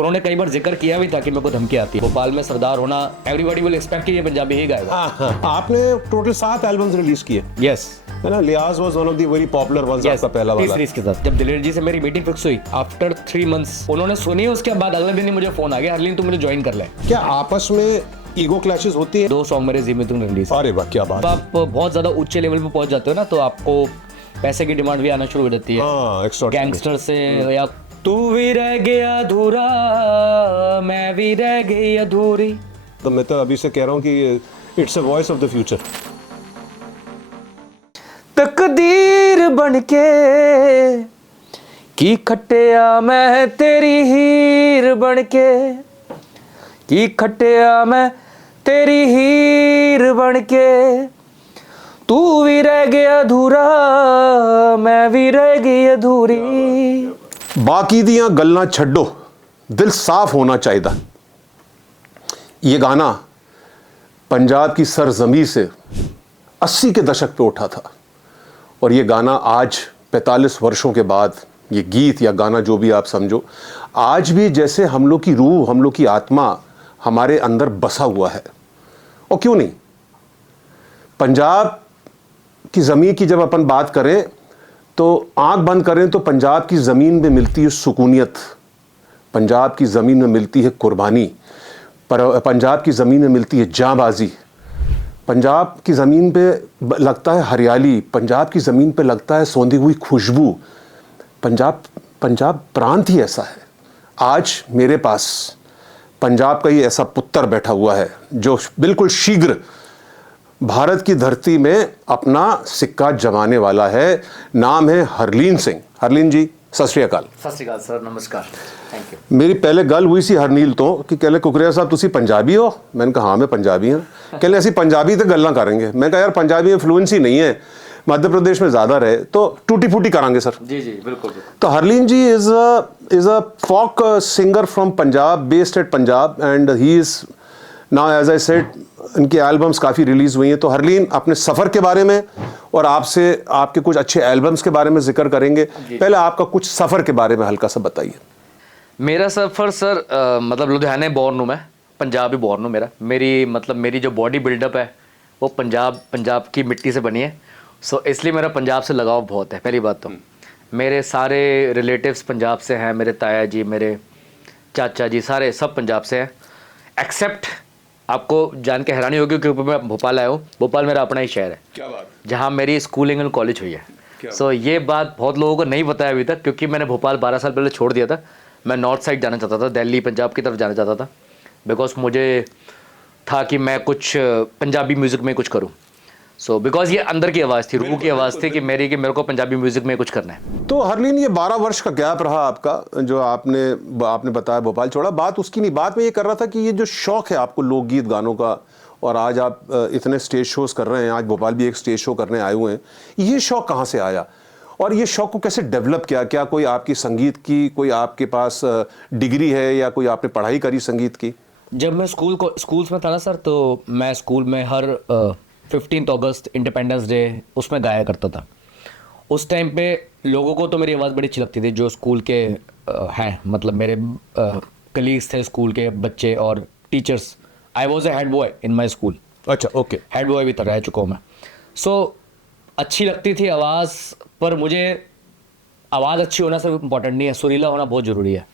उन्होंने कई बार जिक्र किया भी था कि मेरे को धमकी आती है। भोपाल में सरदार होना, एवरीबॉडी विल एक्सपेक्ट कि ये पंजाबी ही गाएगा। आपने टोटल 7 एल्बम्स रिलीज किए, यस, है ना? लियाज was one of the very popular ones, आपका पहला वाला। तीसरी के साथ जब दिलेर जी से मेरी मीटिंग फिक्स हुई आफ्टर 3 मंथ्स, उन्होंने सुनी, उसके बाद अगले दिन ही मुझे फोन आ गया, हरलीन तू मुझे ज्वाइन कर ले। क्या आपस में ईगो क्लैशेस होती है? 2 सॉन्ग मेरे जी में तुम रिलीज। अरे वाह, क्या बात। आप बहुत ज्यादा ऊंचे लेवल पे पहुंच जाते हो ना, तो आपको पैसे की डिमांड भी आना शुरू हो जाती है। गैंगस्टर से, या तू भी रह गया अधूरा, मैं भी रह गई अधूरी। तो मैं तो अभी से कह रहा हूँ कि it's a voice of the future. तकदीर बनके की खटिया मैं तेरी हीर बनके, की खटिया मैं तेरी हीर बनके, तू भी रह गया अधूरा, मैं भी रह गई अधूरी। बाकी दियां गल्लां छड्डो, दिल साफ होना चाहिए। ये गाना पंजाब की सरजमी से 80 के दशक पे उठा था, और ये गाना आज 45 वर्षों के बाद, ये गीत या गाना जो भी आप समझो, आज भी जैसे हम लोग की रूह, हम लोग की आत्मा हमारे अंदर बसा हुआ है। और क्यों नहीं, पंजाब की ज़मीन की जब अपन बात करें तो आंख बंद करें तो पंजाब की ज़मीन में मिलती है सुकूनियत, पंजाब की ज़मीन में मिलती है कुर्बानी, पंजाब की ज़मीन में मिलती है जांबाजी, पंजाब की ज़मीन पे लगता है हरियाली, पंजाब की ज़मीन पे लगता है सौंधी हुई खुशबू। पंजाब प्रांत ही ऐसा है। आज मेरे पास पंजाब का ही ऐसा पुत्र बैठा हुआ है जो बिल्कुल शीघ्र भारत की धरती में अपना सिक्का जमाने वाला है। नाम है हरलीन सिंह। हरलीन जी, सत श्री अकाल। सत श्री अकाल सर, नमस्कार, थैंक यू। मेरी पहले गल हुई सी हरनील तो कि कहले कुकरिया साहब तुसी पंजाबी हो? मैंने कहा हाँ मैं पंजाबी हाँ। कहले असी पंजाबी तो गल्लां करेंगे। मैं कहा यार पंजाबी में फ्लुएंसी नहीं है, मध्य प्रदेश में ज़्यादा रहे तो टूटी फूटी करांगे सर। जी जी बिल्कुल। तो Harleen ji is a folk singer from Punjab, based at Punjab, and he is now, as I said, इनकी एल्बम्स काफ़ी रिलीज़ हुई हैं। तो हरलीन, अपने सफ़र के बारे में और आपसे आपके कुछ अच्छे एल्बम्स के बारे में जिक्र करेंगे। पहले आपका कुछ सफ़र के बारे में हल्का सा बताइए। मेरा सफ़र सर मतलब लुधियाने बॉर्न हूँ मैं, पंजाब ही बॉर्न हूँ। मेरी जो बॉडी बिल्डअप है वो पंजाब की मिट्टी से बनी है। सो इसलिए मेरा पंजाब से लगाव बहुत है। पहली बात तो मेरे सारे रिलेटिव्स पंजाब से हैं, मेरे ताया जी, मेरे चाचा जी, सारे सब पंजाब से हैं, एक्सेप्ट, आपको जान के हैरानी होगी क्योंकि मैं भोपाल आया हूँ। भोपाल मेरा अपना ही शहर है। क्या बात। जहाँ मेरी स्कूलिंग एंड कॉलेज हुई है। सो ये बात बहुत लोगों को नहीं पता है अभी तक, क्योंकि मैंने भोपाल 12 साल पहले छोड़ दिया था। मैं नॉर्थ साइड जाना चाहता था, दिल्ली पंजाब की तरफ जाना चाहता था, बिकॉज मुझे था कि मैं कुछ पंजाबी म्यूज़िक में कुछ करूँ। सो बिकॉज ये अंदर की आवाज़ थी, रूह की आवाज़ थी कि मेरे को पंजाबी म्यूज़िक में कुछ करना है। तो हरलीन, ये 12 वर्ष का गैप रहा आपका, जो आपने बताया भोपाल छोड़ा, बात उसकी नहीं। बात मैं ये कर रहा था कि ये जो शौक़ है आपको लोकगीत गानों का, और आज आप इतने स्टेज शोज़ कर रहे हैं, आज भोपाल भी एक स्टेज शो करने आए हुए हैं, ये शौक़ कहाँ से आया और ये शौक़ को कैसे डेवलप किया? क्या कोई आपकी संगीत की कोई आपके पास डिग्री है या कोई आपने पढ़ाई करी संगीत की? जब मैं स्कूल्स में था ना सर, तो मैं स्कूल में हर 15 अगस्त, इंडिपेंडेंस डे, उसमें गाया करता था। उस टाइम पे लोगों को तो मेरी आवाज़ बड़ी अच्छी लगती थी, जो स्कूल के हैं, मतलब मेरे कलीग्स थे, स्कूल के बच्चे और teachers. I was a head boy in my school. अच्छा, ओके। हेड बॉय भी रह चुका हूँ मैं। सो अच्छी लगती थी आवाज़, पर मुझे आवाज़ अच्छी होना सिर्फ इम्पॉर्टेंट नहीं है, सुरीला होना बहुत ज़रूरी है।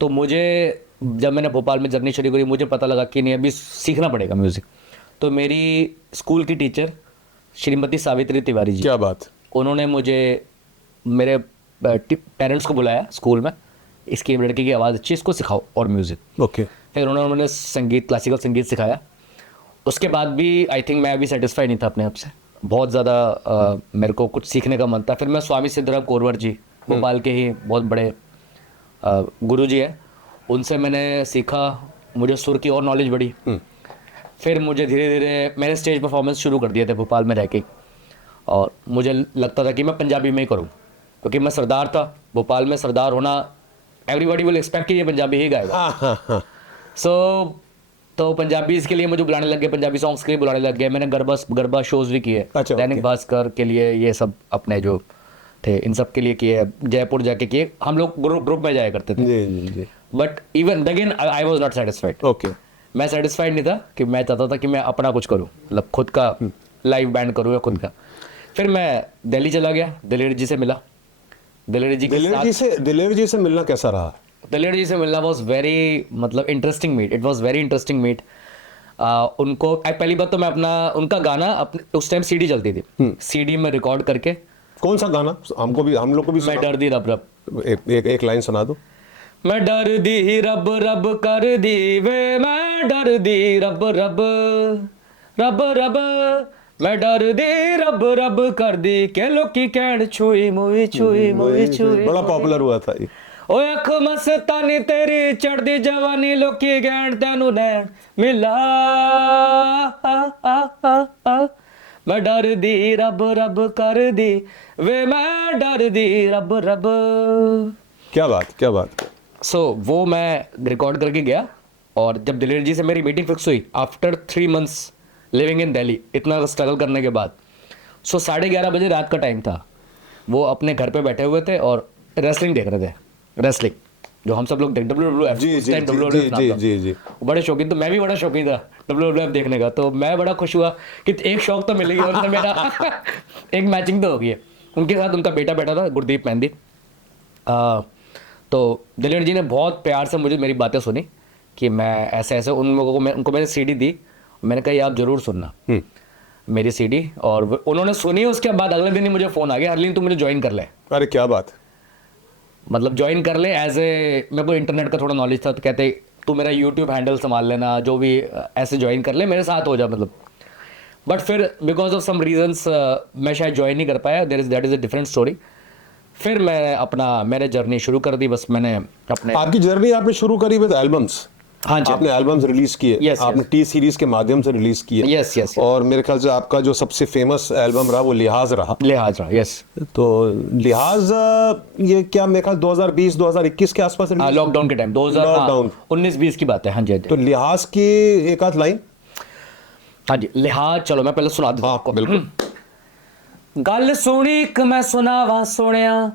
तो मुझे, जब मैंने भोपाल में जर्नी शुरू करी, मुझे पता लगा कि नहीं, अभी सीखना पड़ेगा म्यूज़िक। तो मेरी स्कूल की टीचर श्रीमती सावित्री तिवारी जी, क्या बात, उन्होंने मुझे, मेरे पेरेंट्स को बुलाया स्कूल में, इसकी लड़की की आवाज़ अच्छी, इसको सिखाओ और म्यूज़िक। ओके। फिर उन्होंने मुझे संगीत, क्लासिकल संगीत सिखाया। उसके बाद भी आई थिंक मैं अभी सेटिस्फाई नहीं था अपने आप से, बहुत ज़्यादा मेरे को कुछ सीखने का मन था। फिर मैं स्वामी सिद्धराम कोरवर जी, भोपाल के ही बहुत बड़े गुरु जी हैं, उनसे मैंने सीखा, मुझे सुर की और नॉलेज बढ़ी। फिर मुझे धीरे धीरे मैंने स्टेज परफॉर्मेंस शुरू कर दिए थे भोपाल में रह के, और मुझे लगता था कि मैं पंजाबी में ही करूं, क्योंकि मैं सरदार था। भोपाल में सरदार होना, एवरीबॉडी विल एक्सपेक्ट कि ये पंजाबी ही गाएगा। तो पंजाबीज़ के लिए मुझे बुलाने लग गए, पंजाबी सॉन्ग्स के लिए बुलाने लग गए। मैंने गरबा शोज़ भी किए। अच्छा, दैनिक भास्कर के लिए, ये सब अपने जो थे इन सब के लिए किए, जयपुर जाके किए। हम लोग ग्रुप में जाया करते थे। जी जी जी। But even again I was not satisfied. Okay. मैं सेटिस्फाइड नहीं था कि मैं चाहता था कि मैं अपना कुछ करूँ, मतलब खुद का लाइव बैंड करूँ या खुद का. फिर मैं दिल्ली चला गया, दिलेर जी से मिला. दिलेर जी के साथ दिलेर जी से मिलना कैसा रहा? दिलेर जी से मिलना वॉज वेरी मतलब interesting meet. It was very interesting meet. उनको पहली बात तो मैं अपना उनका गाना अपने उस टाइम सीडी चलती थी, सीडी में रिकॉर्ड करके. कौन सा गाना? हमको भी, हम लोग को भी मैं डर दी रब रब. एक लाइन सुना दो. मैं डर दी रब रब कर दी वे, मैं डर दी रब रब रब रब, मैं डर दी रब रब कर दी के लोकी कहण छुई मुई छुई मुई छुई. बड़ा पॉपुलर हुआ था ये. ओए अख मस्तानी तेरी चढ़दी जवानी लोकी गैंड तेनू नैन मिला. मैं डर दी रब रब कर दी वे, मैं डर दी रब रब. क्या बात, क्या बात. सो वो मैं रिकॉर्ड करके गया. और जब दिलेर जी से मेरी मीटिंग फिक्स हुई after 3 months living in Delhi, इतना स्ट्रगल करने के बाद, सो 11:30 बजे रात का टाइम था. वो अपने घर पे बैठे हुए थे और रेसलिंग देख रहे थे. रेसलिंग जो हम सब लोग देख, WWF, उस टाइम WWF नाम था. जी. बड़े शौकीन, तो मैं भी बड़ा शौकीन था WWF देखने का. तो मैं बड़ा खुश हुआ कि एक शौक तो मिलेगी और मेरा एक मैचिंग तो होगी. उनके साथ उनका बेटा बैठा था, गुरदीप मेहंदी. तो दिलेर जी ने बहुत प्यार से मुझे मेरी बातें सुनी कि मैं ऐसे ऐसे उन लोगों को उनको मैंने सीडी दी. मैंने कहा ये आप जरूर सुनना मेरी सीडी. और उन्होंने सुनी. उसके बाद अगले दिन ही मुझे फ़ोन आ गया, हरलीन तू मुझे ज्वाइन कर ले. अरे क्या बात. मतलब ज्वाइन कर ले एज ए, मेरे को इंटरनेट का थोड़ा नॉलेज था, तो कहते तू मेरा यूट्यूब हैंडल संभाल लेना, जो भी ऐसे ज्वाइन कर ले, मेरे साथ हो जा मतलब. बट फिर बिकॉज ऑफ सम रीजंस मैं शायद ज्वाइन नहीं कर पाया. That is a different story. फिर मैंने जर्नी शुरू कर दी. बस मैंने अपने आपकी जर्नी आपने शुरू करी विद एल्बम्स. हाँ जी, आपने एल्बम्स रिलीज किए. Yes, आपने yes. टी सीरीज के माध्यम से रिलीज किए. Yes. और मेरे ख्याल से आपका जो सबसे फेमस एल्बम रहा वो लिहाज रहा. लिहाज रहा. यस. तो लिहाज ये क्या मेरे ख्याल 2020-2021 के आसपास release? लॉकडाउन के टाइम 2019-20 की बात है. हाँ जी. तो लिहाज की एक आध लाइन. हाँ जी, लिहाज चलो मैं पहले सुना दूँ आपको. बिल्कुल. गल सुनी एक मैं सुनावा सोनिया,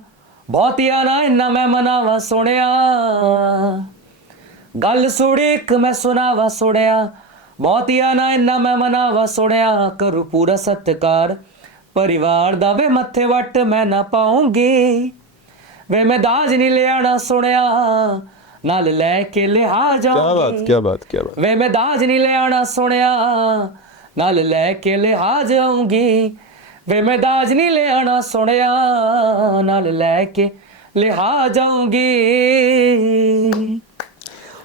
बहुत याना इन्ना मैं मनावा सोनिया. गल सुनी एक मैं सुनावा सोनिया, बहुत याना इन्ना मैं मनावा सोनिया. करूँ पूरा सत्कार परिवार दा वे मत्थे वट मैं ना पाऊंगी. वे मैं दाज नहीं ले आना सोनिया, नाल लैके लिहा जाऊंगी. क्या बात, क्या बात. वे मैं दाज नहीं ले आना सोनिया, नाल लैके लिहा जाऊंगी. वे मैं दाज नहीं ले आना सोनिया, नाल लैके लिहा जाऊंगी.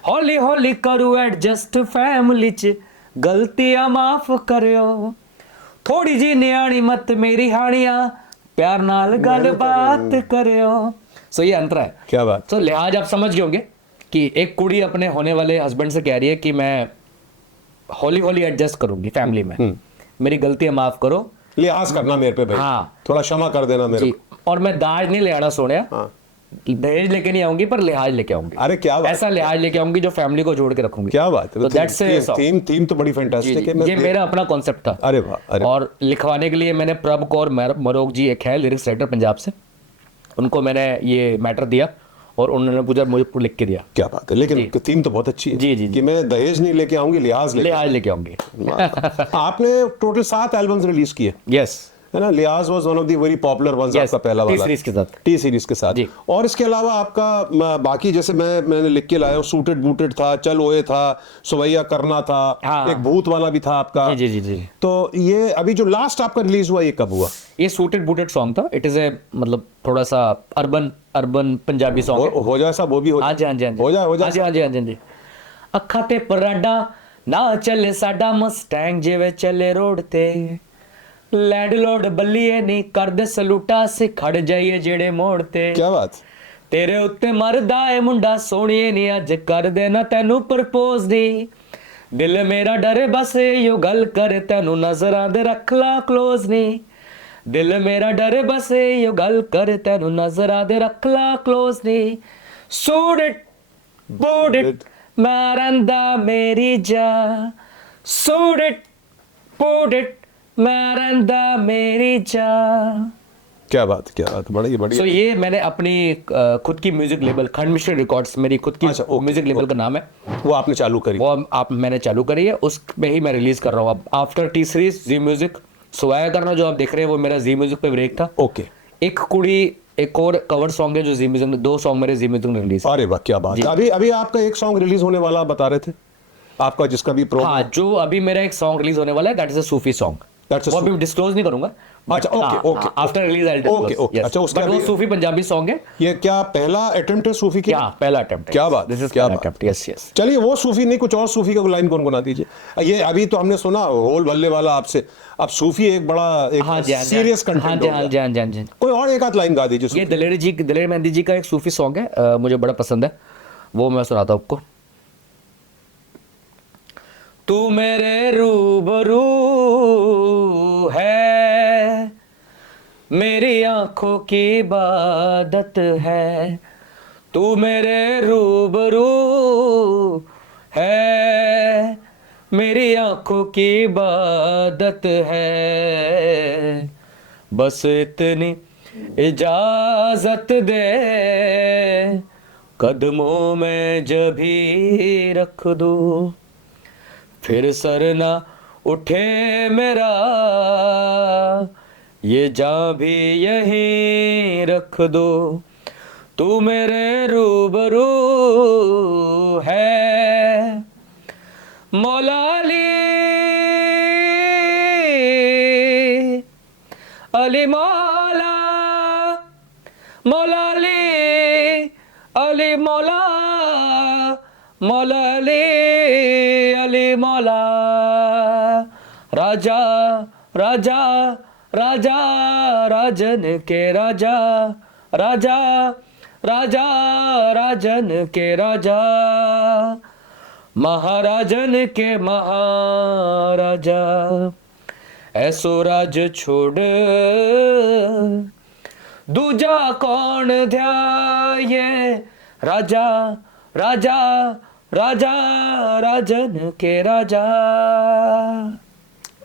हौली हौली करू एडजस्ट फैमिली च, गलतियां माफ करियो. थोड़ी जी न्याणी मत मेरी हानिया, प्यार नाल गल बात करियो. सो ये अंतर है. क्या बात. तो लिहाज आप समझ गए होंगे कि एक कुड़ी अपने होने वाले हस्बैंड से कह रही है कि मैं हौली हौली एडजस्ट करूंगी फैमिली में, मेरी गलतियां माफ करो, लिहाज करना मेरे पे भाई. हाँ. थोड़ा क्षमा कर देना मेरे जी. और मैं दाज नहीं ले आना सोनिया, हाँ. दहेज लेके नहीं आऊंगी पर लिहाज लेके आऊंगी. अरे क्या बात. ऐसा लिहाज लेके आऊंगी जो फैमिली को जोड़ के रखूंगी. क्या बात है. तो दैट्स थीम तो बड़ी फैंटास्टिक है. ये मेरा अपना कॉन्सेप्ट था. अरे वाह. अरे और लिखवाने के लिए मैंने प्रभ कौर मरोग जी एक है लिरिक्स राइटर पंजाब से, उनको मैंने ये मैटर दिया और उन्होंने मुझे लिख के दिया. क्या बात है. लेकिन थीम तो बहुत अच्छी है. जी. कि मैं दहेज नहीं लेके आऊंगी, लिहाज लेके आऊंगी. आपने टोटल 7 एल्बम्स रिलीज किए. यस. है ना. लिहाज was one of the very popular ones. आपका पहला वाला टी सीरीज के साथ. और इसके अलावा आपका बाकी जैसे मैंने लिख के लाया, सूटेड बूटेड था, चल ओए था, सुवैया करना था. हाँ. एक भूत वाला भी था आपका. जी. तो ये अभी जो लास्ट आपका रिलीज हुआ ये कब हुआ? ये सूटेड बूटेड सॉन्ग था. इट इज ए मतलब थोड़ा सा अर्बन पंजाबी सॉन्ग. हो जाए साहब वो भी हो जाए. हाँ जी. अखा ते पराडा ना चले साडा मस्टैंग जिवे चले रोड ते, लैंडलॉर्ड बल्लीए नहीं करदे सलूटा से खड़ जाइए जेड़े मोड़ ते. क्या बात. तेरे उत्ते मरदा ए मुंडा सोनिए नहीं अज कर देना तैनू प्रपोज दी. दिल मेरा डरे बस यो गल करे तैनू नजरां दे रख ला क्लोज नी. दिल मेरा डरे बस यो गल करे तैनू नजरां दे रख ला क्लोज नी. सूट इट बूट इट मारंदा मेरी जा, सूट इट बूट इट मारंदा मेरी जा. क्या बात, क्या बात, बड़ी बड़ी। सो ये मैंने अपनी खुद की म्यूजिक लेबल खंड मिश्र रिकॉर्ड्स, मेरी खुद की अच्छा, ओके, म्यूजिक लेबल का नाम है, वो आपने चालू करी? वो आप मैंने चालू करी है, उसमें ही मैं रिलीज कर रहा हूँ अब। आफ्टर टी सीरीज जी म्यूजिक सुवाया करना जो आप देख रहे हैं वो मेरा जी म्यूजिक पे ब्रेक था। ओके। एक कुड़ी एक और कवर सॉन्ग है जो जी म्यूजिक ने, 2 सॉन्ग मेरे जी म्यूजिक ने रिलीज। अरे वाह, क्या बात है। अभी अभी आपका एक सॉन्ग रिलीज होने वाला, आप बता रहे थे आपका, जिसका भी प्रोमो। हाँ, जो अभी मेरा एक सॉन्ग रिलीज होने वाला है, that is a Sufi song. That's a वो अभी डिस्क्लोज नहीं करूंगा। अच्छा, ओके, ओके, आफ्टर रिलीज आई ओके, ओके। अच्छा, उसका वो भी सूफी पंजाबी सॉन्ग है। ये क्या पहला अटेम्प्ट है सूफी की? क्या पहला अटेम्प्ट है। क्या बात, दिस इज क्या पहला बात। Attempt, yes yes. चलिए, वो सूफी नहीं, कुछ और सूफी का लाइन गुनगुना दीजिए। ये अभी तो हमने सुना होल भल्ले वाला आपसे, अब सूफी एक बड़ा हाँ एक जी, हाँ जी, सीरियस हाँ कंटेंट जी, हो हाँ गया। जी, हाँ जी, हाँ जी। कोई और एक आध लाइन गा दीजिए ये सूफी। दलेर मेहंदी जी का एक सूफी सॉन्ग है, मुझे बड़ा पसंद है, वो मैं सुनाता हूँ आपको। तू मेरे रूबरू है, मेरी आंखों की इबादत है, तू मेरे रूबरू है, मेरी आंखों की इबादत है, बस इतनी इजाजत दे, कदमों में जभी रख दूं, फिर सर ना उठे मेरा, ये जान भी यहीं रख दो, तू मेरे रूबरू है, मौला अली मौला, मौला अली मौला, मौला अली मौला, राजा राजा राजा राजन के राजा, राजा राजा राजन के राजा, महाराजन के महाराजा, ऐसो राज छोड़ दूजा कौन ध्याये, राजा राजा राजा राजन के राजा।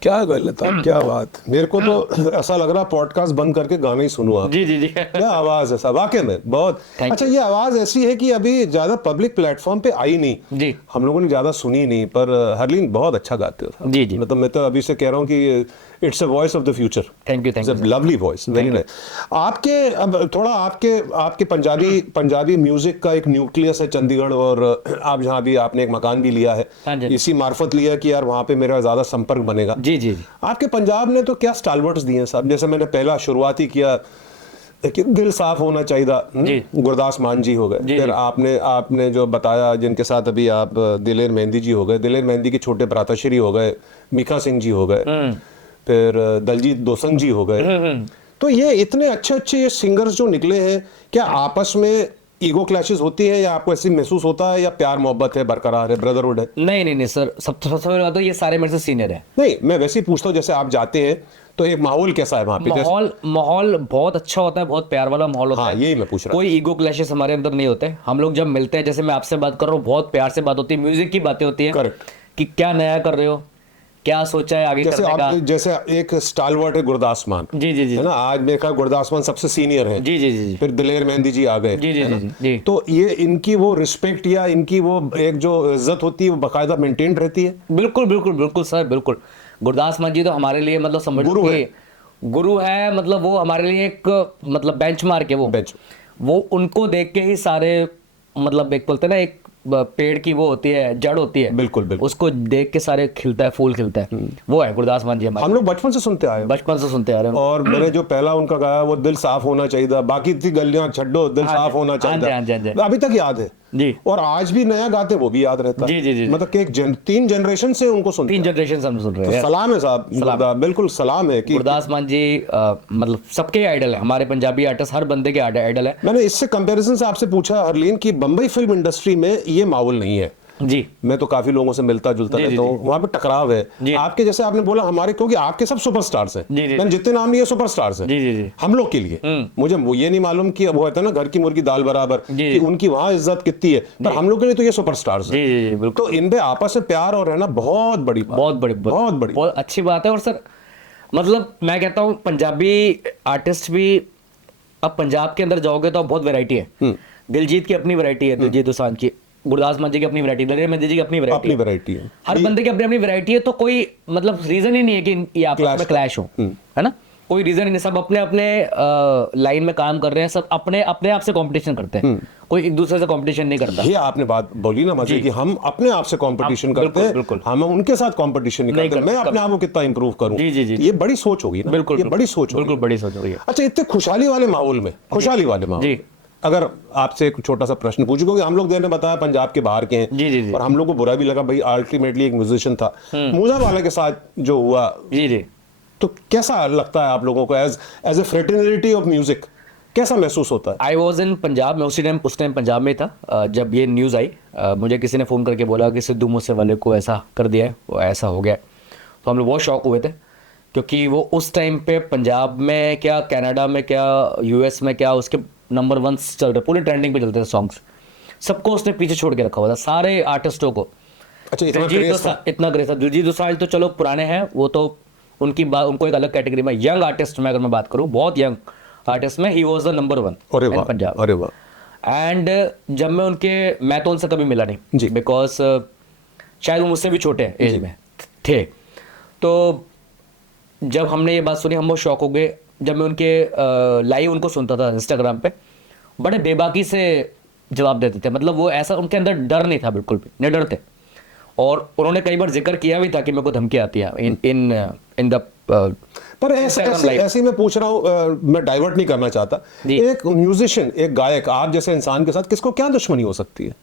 क्या गलत है, क्या बात। मेरे को तो ऐसा लग रहा पॉडकास्ट बंद करके गाना ही सुनूं आप। जी जी जी। क्या आवाज है साहब, वाकई में बहुत अच्छा। ये आवाज ऐसी है कि अभी ज्यादा पब्लिक प्लेटफॉर्म पे आई नहीं जी, हम लोगों ने ज्यादा सुनी नहीं, पर हरलीन बहुत अच्छा गाते हो साहब। जी जी, मतलब मैं तो अभी से कह रहा हूँ कि it's a voice of the future. Thank you, thank you. Lovely voice, very nice. आपके अब थोड़ा आपके पंजाबी म्यूजिक का एक न्यूक्लियस है चंडीगढ़, और आप जहाँ भी आपने एक मकान भी लिया हाँ जी। है, इसी मार्फत लिया कि यार वहाँ पे मेरा ज्यादा संपर्क बनेगा। जी जी जी। आपके पंजाब ने तो क्या स्टालवर्ट्स दिए हैं साहब, जैसे मैंने पहला शुरुआत ही किया कि दिल साफ होना चाहिए, जी। गुरदास मान जी हो गए, जी, फिर जी। आपने जो बताया जिनके साथ अभी आप, दिलेर मेहंदी जी हो गए, दिलेर मेहंदी के छोटे भ्राताश्री हो गए, मीका सिंह जी हो गए, फिर दलजीत दोसंग जी हो गए। तो ये इतने अच्छे अच्छे सिंगर्स जो निकले हैं, क्या आपस में ईगो क्लैशेस होती है, या आपको ऐसे महसूस होता है, या प्यार मोहब्बत है, बरकरार है, ब्रदरहुड है? नहीं नहीं नहीं सर, सबसे पहले बात तो ये सारे मेरे से सीनियर है। नहीं, मैं वैसे ही पूछता हूँ, जैसे आप जाते हैं तो एक माहौल कैसा है वहाँ पे? माहौल बहुत अच्छा होता है, बहुत प्यार वाला माहौल होता हाँ, है। यही मैं पूछ रहा कोई ईगो क्लैशेस हमारे अंदर नहीं होते। हम लोग जब मिलते हैं, जैसे मैं आपसे बात कर रहा हूँ, बहुत प्यार से बात होती है, म्यूजिक की बातें होती है। Correct. कि क्या नया कर रहे हो, क्या सोचा है आगे जैसे करने का। आप, जैसे एक स्टालवर्ट है गुरदास मान, जी जी जी, है ना, आज मेरे ख्याल गुरदास मान सबसे सीनियर है। जी जी जी, फिर दिलेर मेहंदी जी आ गए, जी जी है जी ना? जी जी। तो ये इनकी वो रिस्पेक्ट या इनकी वो एक जो इज्जत होती है वो बाकायदा मेंटेन रहती है। बिल्कुल बिल्कुल बिल्कुल सर, बिल्कुल। गुरदास मान जी तो हमारे लिए मतलब समझ गुरु है। गुरु है, मतलब वो हमारे लिए एक मतलब बेंचमार्क है। वो उनको देख के ही सारे, मतलब एक बोलते हैं ना, एक पेड़ की वो होती है, जड़ होती है, बिल्कुल बिल्कुल, उसको देख के सारे खिलता है, फूल खिलता है। वो है गुरदास मान जी हमारे। हम लोग बचपन से सुनते आए हैं। बचपन से सुनते आ रहे हैं। और मैंने जो पहला उनका गाया वो दिल साफ होना चाहिए, बाकी थी गलियां छड्डो, दिल साफ होना हाँ जी, हाँ जी, हाँ चाहिए, जी। अभी तक याद है जी। और आज भी नया गाते वो भी याद रहता है। जी जी जी। मतलब कि 3 जनरेशन से उनको सुनते 3 हैं। जनरेशन हम सुन रहे तो हैं। सलाम है साहब, बिल्कुल सलाम है कि गुरदास मान जी मतलब सबके आइडल है, हमारे पंजाबी आर्टिस्ट हर बंदे के आइडल है। मैंने इससे कंपैरिजन से आपसे पूछा हरलीन कि बंबई फिल्म इंडस्ट्री में ये माहौल नहीं है। जी, मैं तो काफी लोगों से मिलता जुलता जी, रहता जी, हूँ, वहाँ पे टकराव है। आपके जैसे आपने बोला हमारे, क्योंकि आपके सब सुपरस्टार्स हैं, जी, जी, मैंने जितने नाम लिए सुपरस्टार्स हैं। जी जी जी। हम लोग के लिए मुझे वो ये नहीं मालूम कि वो होता है ना घर की मुर्गी दाल बराबर, कि उनकी वहाँ इज्जत कितनी है, पर हम लोग के लिए तो ये सुपरस्टार्स जी जी जी, बिल्कुल। तो इन पे आपस में प्यार और रहना बहुत बड़ी बात, बहुत बड़ी बहुत बड़ी, बहुत अच्छी बात है। और सर मतलब मैं कहता हूँ पंजाबी आर्टिस्ट भी, अब पंजाब के अंदर जाओगे तो बहुत वैरायटी है। दिलजीत की अपनी वैरायटी है, दिलजीत दोसांझ की, गुरदास मान जी की अपनी वैरायटी, दलेर मेहंदी जी की अपनी वैरायटी अपनी वैरायटी है, हर बंदे की अपनी अपनी वैरायटी है। तो कोई मतलब रीजन ही नहीं है कि ये आपस में क्लैश हो, है ना, कोई रीजन ही नहीं। सब अपने अपने लाइन में काम कर रहे हैं, सब अपने अपने आप से कंपटीशन करते हैं, कोई एक दूसरे से कंपटीशन नहीं करता। ये आपने बात बोली ना मजे कि हम अपने आप से कंपटीशन करते हैं, बिल्कुल। हम उनके साथ कंपटीशन नहीं करते। मैं अपने आप को कितना इंप्रूव करूं, जी। ये बड़ी सोच होगी ना, बिल्कुल, ये बड़ी सोच होगी। बिल्कुल बड़ी सोच होगी। अच्छा, इतने खुशहाली वाले माहौल में, खुशहाली वाले माहौल जी। अगर आपसे एक छोटा सा प्रश्न पूछूं, क्योंकि हम लोग ने बताया पंजाब के बाहर के हैं, जी। और हम लोग को बुरा भी लगा भाई, अल्टीमेटली एक म्यूजिशियन था, मूसा वाला के साथ जो हुआ, जी। तो कैसा लगता है आप लोगों को as a fraternity of music, कैसा महसूस होता है? आई वॉज इन पंजाब, मैं उस टाइम पंजाब में था जब ये न्यूज़ आई। मुझे किसी ने फ़ोन करके बोला कि सिद्धू मूसे वाले को ऐसा कर दिया है, वो ऐसा हो गया है। तो हम लोग बहुत शॉक हुए थे, क्योंकि वो उस टाइम पे पंजाब में क्या, कनाडा में क्या, यूएस में क्या, उसके नंबर 1 चल रहे, पूरे ट्रेंडिंग पे चलते थे सॉन्ग्स। सबको उसने पीछे छोड़ के रखा हुआ था, सारे आर्टिस्टों को। अच्छा, इतना क्रेज था। दिलजीत दोसांझ तो चलो पुराने हैं, वो तो उनकी बात, उनको एक अलग कैटेगरी में। यंग आर्टिस्ट में अगर मैं बात करूं, बहुत यंग आर्टिस्ट में ही वाज द नंबर 1 इन पंजाब। अरे वाह। एंड जब मैं तो उनसे कभी मिला नहीं, बिकॉज शायद वो मुझसे भी छोटे एज में थे। तो जब हमने ये बात सुनी, हम बहुत शॉक हो गए। जब मैं उनके लाइव उनको सुनता था इंस्टाग्राम पे, बड़े बेबाकी से जवाब देते थे। मतलब वो ऐसा, उनके अंदर डर नहीं था, बिल्कुल भी नहीं डरते। और उन्होंने कई बार जिक्र किया भी था कि मेरे को धमकी आती है इन द पर ऐसे मैं पूछ रहा हूँ, मैं डाइवर्ट नहीं करना चाहता। एक म्यूजिशियन, एक गायक, आप जैसे इंसान के साथ किसको क्या दुश्मनी हो सकती है?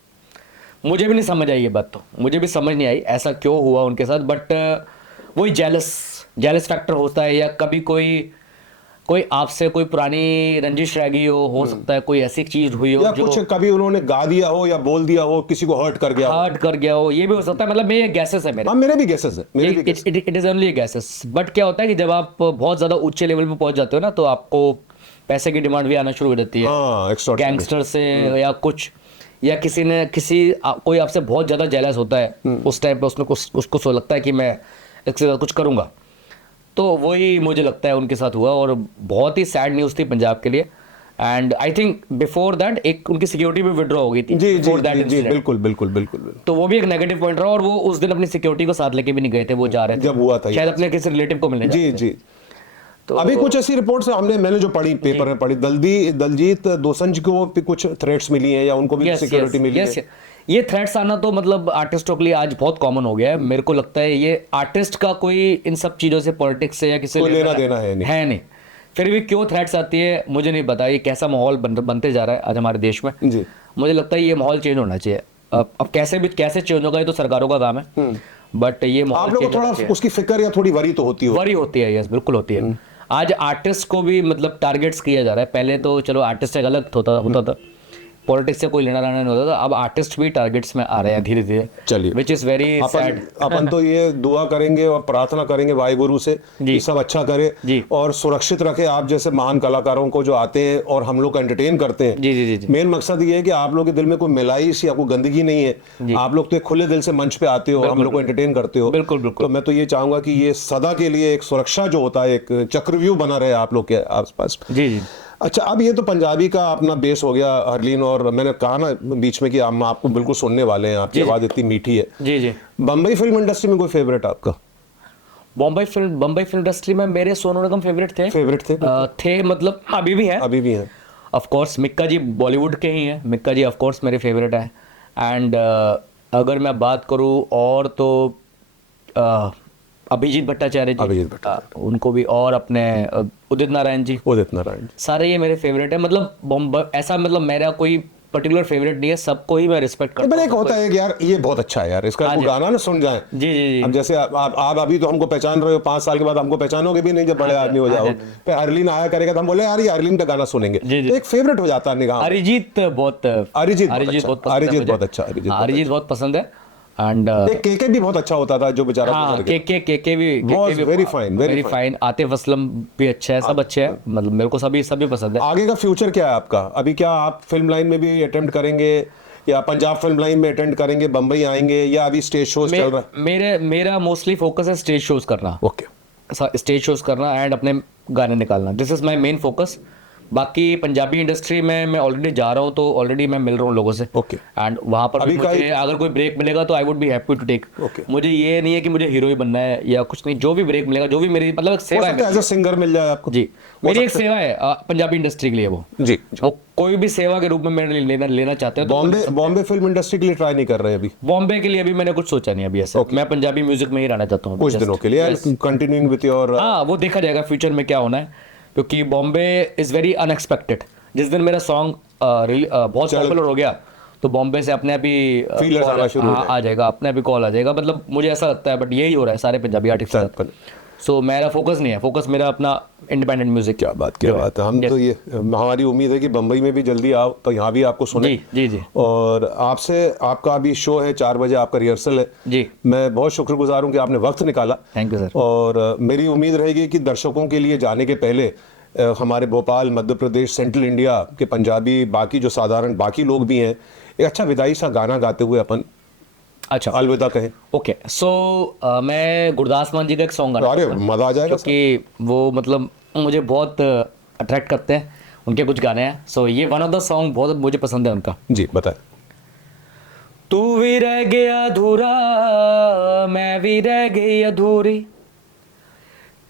मुझे भी नहीं समझ आई ये बात, तो मुझे भी समझ नहीं आई ऐसा क्यों हुआ उनके साथ। बट वही जेलस फैक्टर होता है, या कभी कोई आपसे कोई पुरानी रंजिश रह गई हो सकता है, कोई ऐसी चीज हुई हो, या जो कुछ कभी उन्होंने गा दिया हो या बोल दिया हो, किसी को हर्ट कर गया हो, ये भी हो सकता है। मतलब मेरे गैसेस है, मेरे भी गैसेस है, it is only gases. But क्या होता है कि जब आप बहुत ज्यादा ऊंचे लेवल पे पहुंच जाते हो ना, तो आपको पैसे की डिमांड भी आना शुरू हो जाती है, गैंगस्टर से या कुछ, या कोई आपसे बहुत ज्यादा जेलस होता है उस टाइम पे, उसको सो लगता है कि मैं इससे ज्यादा कुछ करूंगा। तो वही मुझे लगता है उनके साथ हुआ, और बहुत ही सैड न्यूज़ थी पंजाब के लिए। And I think before that एक उनकी सिक्योरिटी भी विड्रॉ हो गई थी। जी, बिल्कुल। तो वो भी एक नेगेटिव पॉइंट रहा, और वो उस दिन अपनी सिक्योरिटी को साथ लेके भी नहीं गए थे, वो जा रहे थे जब हुआ था, शायद अपने किसी रिलेटिव को मिलने। जी। तो अभी कुछ ऐसी रिपोर्ट्स मैंने जो पढ़ी, पेपर में पढ़ी, दलजीत दोसांझ को भी कुछ थ्रेट्स मिली हैं, या उनको भी सिक्योरिटी मिली है। ये थ्रेट्स आना तो मतलब आर्टिस्टों के लिए आज बहुत कॉमन हो गया है। मेरे को लगता है ये आर्टिस्ट का कोई इन सब चीज़ों से, पॉलिटिक्स से या किसी लेना देना है नहीं। फिर भी क्यों थ्रेट्स आती है मुझे नहीं पता। ये कैसा माहौल बनते जा रहा है आज हमारे देश में जी। मुझे लगता है ये माहौल चेंज होना चाहिए। अब कैसे चेंज होगा, ये तो सरकारों का काम है। बट ये आप लोगों को थोड़ा उसकी फिक्र या थोड़ी वरी तो होती है। यस, बिल्कुल होती है। आज आर्टिस्ट को भी मतलब टारगेट्स किया जा रहा है। पहले तो चलो आर्टिस्ट एक अलग होता था, पॉलिटिक्स से कोई लेना देना नहीं होता था। अब आर्टिस्ट भी टारगेट्स में आ रहे हैं धीरे धीरे। चलिए, विच इज वेरी सैड। अपन तो ये दुआ करेंगे और प्रार्थना करेंगे वाहिगुरु से कि सब अच्छा करे और सुरक्षित रखे आप जैसे महान कलाकारों को जो आते हैं और हम लोग एंटरटेन करते हैं। जी। मेन मकसद ये है कि आप लोग के दिल में कोई मिलाइश या कोई गंदगी नहीं है। आप लोग तो एक खुले दिल से मंच पे आते हो, हम लोग को एंटरटेन करते हो। बिल्कुल। तो मैं तो ये चाहूंगा कि ये सदा के लिए एक सुरक्षा जो होता है, एक चक्रव्यूह बना रहे आप लोग के आसपास। जी। अच्छा, अब ये तो पंजाबी का अपना बेस हो गया हरलीन, और मैंने कहा ना बीच में कि हम आपको बिल्कुल सुनने वाले हैं, आपकी आवाज़ इतनी मीठी है। जी। बम्बई फिल्म इंडस्ट्री में कोई फेवरेट आपका? बम्बई फिल्म इंडस्ट्री में मेरे सोनू निगम फेवरेट थे मतलब अभी भी हैं। ऑफ कोर्स मिक्का जी बॉलीवुड के ही हैं। मिक्का जी ऑफ कोर्स मेरे फेवरेट है। एंड अगर मैं बात करूँ और तो अभिजीत भट्टाचार्य जी, उनको भी, और अपने उदित नारायण जी, सारे ये मेरे फेवरेट है। मतलब ऐसा मतलब मेरा कोई पर्टिकुलर फेवरेट नहीं है, सबको ही मैं रिस्पेक्ट करता हूं। एक होता है कि यार ये बहुत अच्छा है यार, इसका गाना ना सुन जाए। जी। अब जैसे आप अभी तो हमको पहचान रहे हो, 5 साल के बाद हमको पहचानोगे भी नहीं जब बड़े आदमी हो जाओ। फिर अरलीन आया करेगा तो हम बोले यार ये अरलीन का गाना सुनेंगे, तो एक फेवरेट हो जाता है निगाह। अरिजीत बहुत अच्छा, अरिजीत बहुत पसंद है। एंड केके भी बहुत अच्छा होता था जो बेचारा। केके भी वेरी फाइन। आतिफ असलम भी अच्छा है, सब अच्छे हैं। मतलब मेरे को सभी पसंद है। आगे का फ्यूचर क्या है आपका? अभी क्या आप फिल्म लाइन में भी अटेम्प्ट करेंगे, या पंजाब फिल्म लाइन में अटेंड करेंगे, बम्बई आएंगे, या अभी स्टेज शोज चल रहा है? मेरा मोस्टली फोकस है स्टेज शोज करना। ओके। स्टेज शोज करना एंड अपने गाने निकालना, this is my main focus. बाकी पंजाबी इंडस्ट्री में मैं ऑलरेडी जा रहा हूँ, तो ऑलरेडी मैं मिल रहा हूँ लोगों से। ओके। एंड वहाँ पर भी मुझे अगर कोई ब्रेक मिलेगा तो I would be happy to take. Okay. मुझे ये नहीं है कि मुझे हीरो ही बनना है या कुछ नहीं, जो भी ब्रेक मिलेगा, जो भी मेरी मतलब एक सेवा है। एज अ सिंगर मिल जाए आपको। जी, मेरी एक सेवा है पंजाबी इंडस्ट्री के लिए। वो जी, वो कोई भी सेवा के रूप में मेरे लेना चाहते हैं तो बॉम्बे फिल्म इंडस्ट्री के लिए ट्राई नहीं कर रहे अभी? बॉम्बे के लिए अभी मैंने कुछ सोचा नहीं अभी ऐसा। मैं पंजाबी म्यूजिक में ही रहना चाहता हूँ कुछ दिनों के लिए, कंटिन्यूइंग विद योर। हाँ, वो देखा जाएगा फ्यूचर में क्या होना है, क्योंकि बॉम्बे इज़ वेरी अनएक्सपेक्टेड। जिस दिन मेरा सॉन्ग बहुत पॉपुलर हो गया तो बॉम्बे से अपने आप ही फीलर्स आना शुरू आ जाएगा, अपने आप ही कॉल आ जाएगा। मतलब मुझे ऐसा लगता है, बट यही हो रहा है सारे पंजाबी आर्टिस्ट के साथ। सो मेरा फोकस नहीं है, फोकस मेरा अपना इंडिपेंडेंट म्यूजिक। क्या बात है। हम तो ये हमारी उम्मीद है कि बम्बई में भी जल्दी आओ तो यहाँ भी आपको सुने। जी जी। और आपसे, आपका अभी शो है 4 बजे, आपका रिहर्सल है जी। मैं बहुत शुक्रगुजार हूँ कि आपने वक्त निकाला। Thank you sir. और मेरी उम्मीद रहेगी कि दर्शकों के लिए जाने के पहले हमारे भोपाल, मध्य प्रदेश, सेंट्रल इंडिया के पंजाबी, बाकी जो साधारण बाकी लोग भी हैं, एक अच्छा विदाई सा गाना गाते हुए अपन अच्छा अलविदा कहें। ओके। सो मैं गुरदास मान जी का एक सॉन्ग गाना, अरे मजा आ जाएगा, क्योंकि वो मतलब मुझे बहुत अट्रैक्ट करते हैं, उनके कुछ गाने हैं। सो ये वन ऑफ द सॉन्ग बहुत मुझे पसंद है उनका। जी बताएं। तू भी रह गया अधूरा, मैं भी रह गई अधूरी,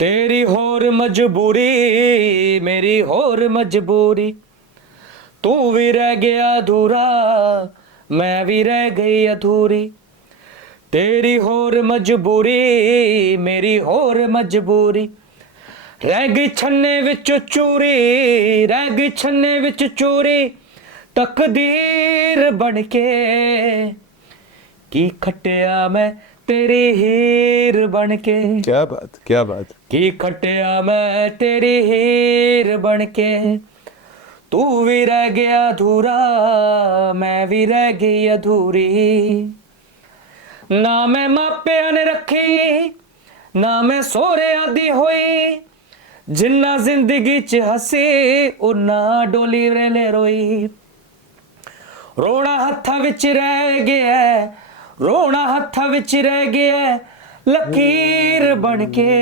तेरी होर मजबूरी मेरी होर मजबूरी, तू भी रह गया अधूरा मैं भी रह गई अधूरी, तेरी होर मजबूरी मेरी होर मजबूरी, रह गई छन्ने विच चूरी, रह गई छन्ने विच चूरी, तकदीर बन के की खटिया मैं तेरी हीर बन के। क्या बात, क्या बात। की खटिया मैं तेरी हीर बन के, तू भी रह गया अधूरा मैं भी रह गई अधूरी, ना मैं मापिया ने रखी ना मैं सोरे आदि होई, जिन्ना जिंदगी च हसी उन्ना डोली वेले रोई, रोना हत्था विच रह गया, रोना हत्था विच रह गया, लकीर बन के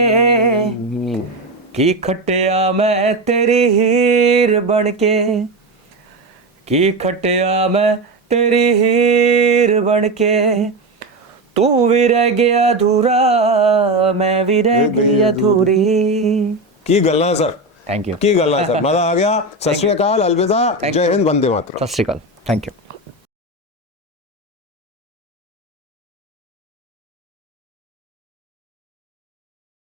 की खटिया मैं तेरी हीर बन के, की खटिया मैं तेरी हीर बन के, तू भी रह गया अधूरा मैं भी रह गई अधूरी। की गल्ला सर, थैंक यू। की गल्ला सर, मजा आ गया। सत श्री अकाल, अलविदा, जय हिंद, वंदे मातरम। सत श्री अकाल, थैंक यू।